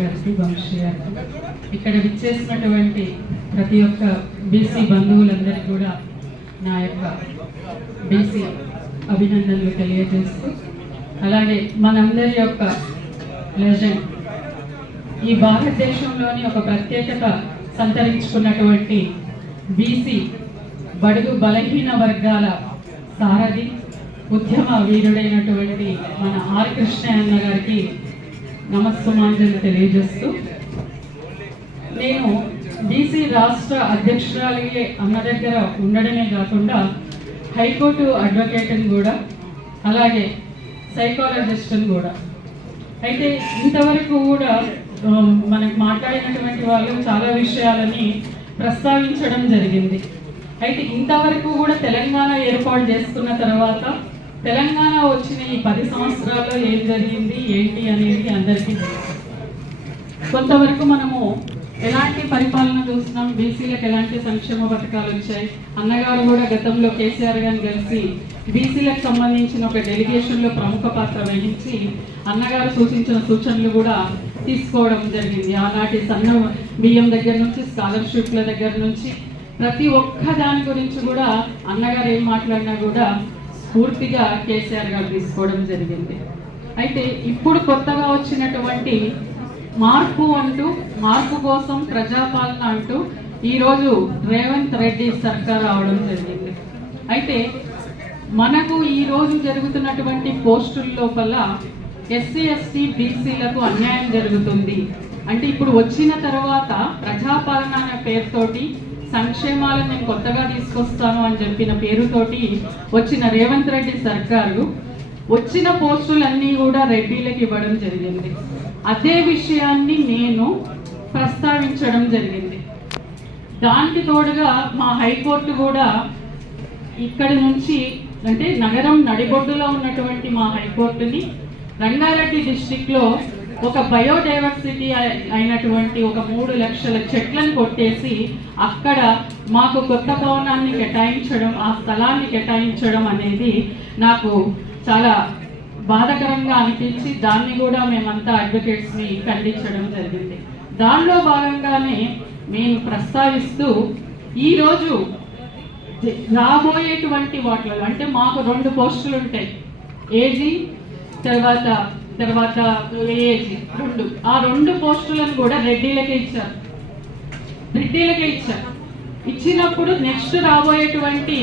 గారికి, వంశీ గారికి, ఇక్కడ విచ్చేసినటువంటి ప్రతి ఒక్క బీసీ బంధువులందరికీ కూడా నా యొక్క బీసీ అభినందనలు తెలియజేస్తూ, అలాగే మనందరి యొక్క లెజెండ్, ఈ భారతదేశంలోని ఒక ప్రత్యేకత సంతరించుకున్నటువంటి బీసీ బడుగు బలహీన వర్గాల సారథి, ఉద్యమ వీరుడైనటువంటి మన ఆర్ కృష్ణయ్య గారికి నమస్సుమాంజలి తెలియజేస్తూ, నేను బీసీ రాష్ట్ర అధ్యక్షురాలిగే అన్న దగ్గర ఉండడమే కాకుండా హైకోర్టు అడ్వకేట్ని కూడా, అలాగే సైకాలజిస్ట్ని కూడా. అయితే ఇంతవరకు కూడా మనకు మాట్లాడినటువంటి వాళ్ళు చాలా విషయాలని ప్రస్తావించడం జరిగింది. అయితే ఇంతవరకు కూడా తెలంగాణ ఏర్పాటు చేసుకున్న తర్వాత తెలంగాణ వచ్చిన ఈ 10 సంవత్సరాల్లో ఏం జరిగింది ఏంటి అనేది అందరికీ తెలుసు. కొంతవరకు మనము ఎలాంటి పరిపాలన చూస్తున్నాం, బీసీలకు ఎలాంటి సంక్షేమ పథకాలు వచ్చాయి. అన్నగారు కూడా గతంలో కేసీఆర్ గారిని కలిసి బీసీలకు సంబంధించిన ఒక డెలిగేషన్లో ప్రముఖ పాత్ర వహించి అన్నగారు సూచించిన సూచనలు కూడా తీసుకోవడం జరిగింది. ఆనాటి సన్న బియ్యం దగ్గర నుంచి, స్కాలర్షిప్ల దగ్గర నుంచి ప్రతి ఒక్క దాని గురించి కూడా అన్నగారు ఏం మాట్లాడినా కూడా పూర్తిగా కేసీఆర్ గారు తీసుకోవడం జరిగింది. అయితే ఇప్పుడు కొత్తగా వచ్చినటువంటి మార్పు కోసం ప్రజాపాలన అంటూ ఈరోజు రేవంత్ రెడ్డి సర్కార్ రావడం జరిగింది. అయితే మనకు ఈరోజు జరుగుతున్నటువంటి పోస్టుల లోపల ఎస్సీ ఎస్టీ బీసీలకు అన్యాయం జరుగుతుంది అంటే, ఇప్పుడు వచ్చిన తర్వాత ప్రజాపాలన అనే పేరుతోటి సంక్షేమాలను నేను కొత్తగా తీసుకొస్తాను అని చెప్పిన పేరుతోటి వచ్చిన రేవంత్ రెడ్డి సర్కారు వచ్చిన పోస్టులన్నీ కూడా రెడ్డిలకు ఇవ్వడం జరిగింది. అదే విషయాన్ని నేను ప్రస్తావించడం జరిగింది. దానికి తోడుగా మా హైకోర్టు కూడా ఇక్కడి నుంచి, అంటే నగరం నడిబొడ్డులో ఉన్నటువంటి మా హైకోర్టుని రంగారెడ్డి డిస్టిక్లో ఒక బయోడైవర్సిటీ అయినటువంటి ఒక 3 లక్షల చెట్లను కొట్టేసి అక్కడ మాకు కొత్త భవనాన్ని కేటాయించడం, ఆ స్థలాన్ని కేటాయించడం అనేది నాకు చాలా బాధాకరంగా అనిపించి దాన్ని కూడా మేమంతా అడ్వకేట్స్ని ఖండించడం జరిగింది. దానిలో భాగంగానే మేము ప్రస్తావిస్తూ ఈరోజు రాబోయేటువంటి వాటిలో, అంటే మాకు 2 పోస్టులు ఉంటాయి, ఏజీ తర్వాత ఏజీ 2. ఆ 2 పోస్టులను కూడా రెడ్డిలకే ఇచ్చారు. ఇచ్చినప్పుడు నెక్స్ట్ రాబోయేటువంటి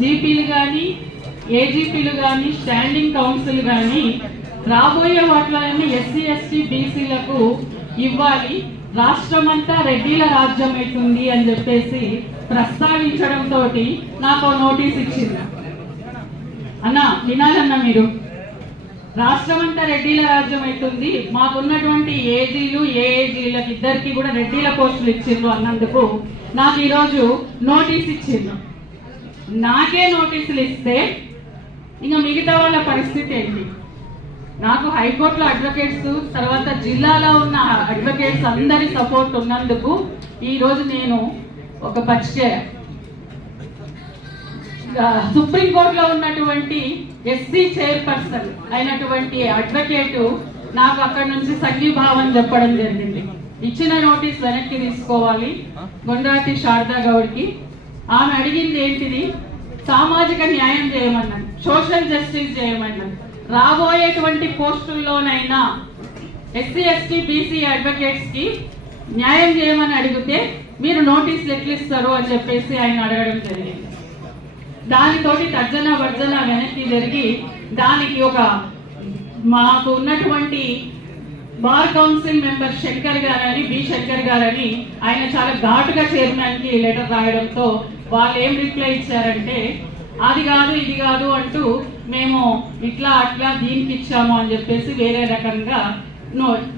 జీపీలు కానీ, ఏజీపీలు కానీ, స్టాండింగ్ కౌన్సిల్ కానీ రాబోయే వాటిలోనే ఎస్సీ ఎస్టీ బీసీలకు ఇవ్వాలి, రాష్ట్రమంతా రెడ్డిల రాజ్యం అవుతుంది అని చెప్పేసి ప్రస్తావించడంతో నాకు నోటీస్ ఇచ్చింది. అన్న వినాలన్న, మీరు రాష్ట్రమంతా రెడ్డిల రాజ్యం అవుతుంది, మాకున్నటువంటి ఏజీలు ఏఏజీలకు ఇద్దరికి కూడా రెడ్డిల పోస్టులు ఇచ్చిండ్రు అన్నందుకు నాకు ఈరోజు నోటీస్ ఇచ్చిండ్రు. నాకే నోటీసులు ఇస్తే ఇంకా మిగతా వాళ్ళ పరిస్థితి ఏంటి? నాకు హైకోర్టులో అడ్వకేట్స్, తర్వాత జిల్లాలో ఉన్న అడ్వకేట్స్ అందరి సపోర్ట్ ఉన్నందుకు ఈరోజు నేను ఒక సుప్రీంకోర్టులో ఉన్నటువంటి ఎస్సీ చైర్పర్సన్ అయినటువంటి అడ్వకేటు నాకు అక్కడ నుంచి సంఘీభావం చెప్పడం జరిగింది. ఇచ్చిన నోటీస్ వెనక్కి తీసుకోవాలి గొండాటి శారదా గౌడ్కి. ఆమె అడిగింది ఏంటిది? సామాజిక న్యాయం చేయమన్నాను, సోషల్ జస్టిస్ చేయమన్నాను. రాబోయేటువంటి పోస్టుల్లోనైనా ఎస్సీ ఎస్టీ బీసీ అడ్వకేట్స్ కి న్యాయం చేయమని అడిగితే మీరు నోటీసులు ఎట్లా ఇస్తారు అని చెప్పేసి ఆయన అడగడం జరిగింది. దానితోటి తర్జన భర్జన వెనక్కి జరిగి దానికి ఒక మాకు ఉన్నటువంటి బార్ కౌన్సిల్ మెంబర్ శంకర్ గారని, బి శంకర్ గారని, ఆయన చాలా ఘాటుగా చైర్మన్ కి లెటర్ రాయడంతో వాళ్ళు ఏం రిప్లై ఇచ్చారంటే, అది కాదు ఇది కాదు అంటూ మేము ఇట్లా అట్లా దీనికి ఇచ్చాము అని చెప్పేసి వేరే రకంగా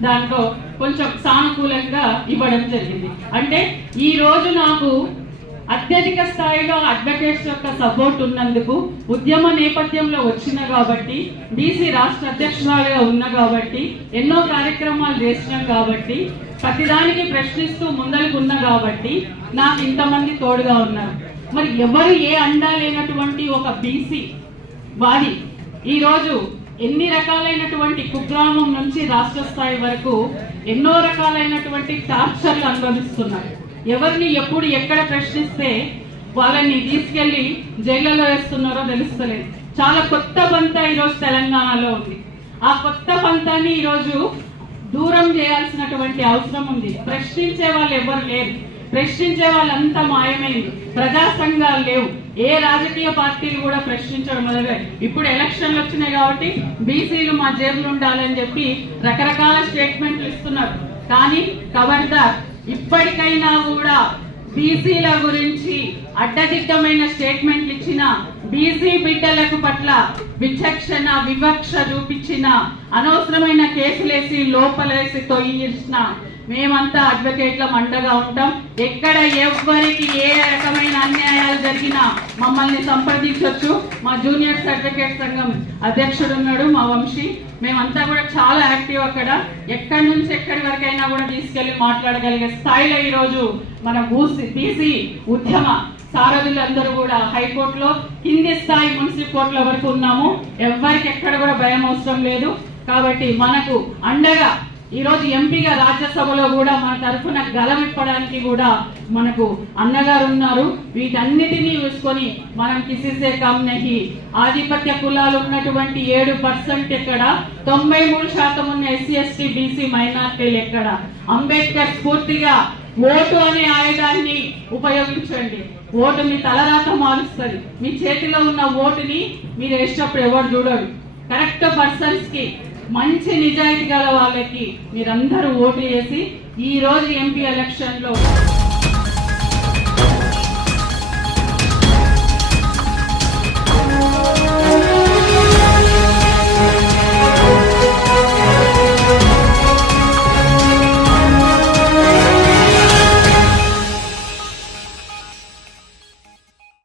దాంట్లో కొంచెం సానుకూలంగా ఇవ్వడం జరిగింది. అంటే ఈ రోజు నాకు అత్యధిక స్థాయిలో అడ్వకేట్స్ యొక్క సపోర్ట్ ఉన్నందుకు, ఉద్యమ నేపథ్యంలో వచ్చిన కాబట్టి, బీసీ రాష్ట్ర అధ్యక్షురాలుగా ఉన్న కాబట్టి, ఎన్నో కార్యక్రమాలు చేసినాం కాబట్టి, ప్రతిదానికి ప్రశ్నిస్తూ ముందలుకున్నా కాబట్టి నాకు ఇంతమంది తోడుగా ఉన్నారు. మరి ఎవరు ఏ అండా లేనటువంటి ఒక బీసీ వాది ఈరోజు ఎన్ని రకాలైనటువంటి కుగ్రామం నుంచి రాష్ట్ర స్థాయి వరకు ఎన్నో రకాలైనటువంటి టార్చర్లు అనుభవిస్తున్నారు. ఎవరిని ఎప్పుడు ఎక్కడ ప్రశ్నిస్తే వాళ్ళని తీసుకెళ్లి జైళ్లలో వేస్తున్నారో తెలుస్తలేదు. చాలా కొత్త పంత ఈరోజు తెలంగాణలో ఉంది. ఆ కొత్త పంతాన్ని ఈరోజు దూరం చేయాల్సినటువంటి అవసరం ఉంది. ప్రశ్నించే వాళ్ళు ఎవరు లేరు. ప్రశ్నించే వాళ్ళంతా మాయమైంది. ప్రజా సంఘాలు లేవు. ఏ రాజకీయ పార్టీలు కూడా ప్రశ్నించడం మొదలయ్యాయి. ఇప్పుడు ఎలక్షన్లు వచ్చినాయి కాబట్టి బీసీలు మా జేబులు ఉండాలని చెప్పి రకరకాల స్టేట్మెంట్లు ఇస్తున్నారు. కానీ ఖబర్దార్, ఇప్పటికైనా కూడా బీసీల గురించి అడ్డదిడ్డమైన స్టేట్మెంట్లు ఇచ్చిన, బీసీ బిడ్డలకు పట్ల విచక్షణ వివక్ష చూపించిన, అనవసరమైన కేసులేసి లోపలేసి తొలగించిన మేమంతా అడ్వకేట్ల అండగా ఉంటాం. ఎక్కడ ఎవ్వరికి ఏ రకమైన అన్యాయాలు జరిగినా మమ్మల్ని సంప్రదించవచ్చు. మా జూనియర్స్ అడ్వకేట్ సంఘం అధ్యక్షుడు ఉన్నాడు, మా వంశీ. మేమంతా కూడా చాలా యాక్టివ్. అక్కడ ఎక్కడి నుంచి ఎక్కడి వరకైనా కూడా తీసుకెళ్లి మాట్లాడగలిగే స్థాయిలో ఈరోజు మన బీసీ ఉద్యమ సారథులందరూ కూడా హైకోర్టులో, కింది స్థాయి మున్సిపల్ కోర్టుల వరకు ఉన్నాము. ఎవ్వరికి ఎక్కడ కూడా భయం అవసరం లేదు. కాబట్టి మనకు అండగా ఈరోజు ఎంపీగా రాజ్యసభలో కూడా మన తరఫున గలమిప్పడానికి కూడా మనకు అన్నగారు ఉన్నారు. వీటన్నిటినీ చూసుకొని మనం కిసిసే కమ్ నహి, ఆధిపత్య కులాలు ఉన్నటువంటి 7% ఎక్కడ, 93% ఉన్న ఎస్సీ ఎస్టీ బీసీ మైనార్టీలు ఎక్కడ. అంబేద్కర్ స్ఫూర్తిగా ఓటు అనే ఆయుధాన్ని ఉపయోగించండి. ఓటు మీ తలరాత మారుస్తుంది. మీ చేతిలో ఉన్న ఓటుని మీరు వేసేటప్పుడు ఎవరు చూడరు. కరెక్ట్ పర్సన్స్ కి, మంచి నిజాయితీ గల వాళ్ళకి మీరందరూ ఓటు వేసి ఈ రోజు ఎంపీ ఎలక్షన్ లో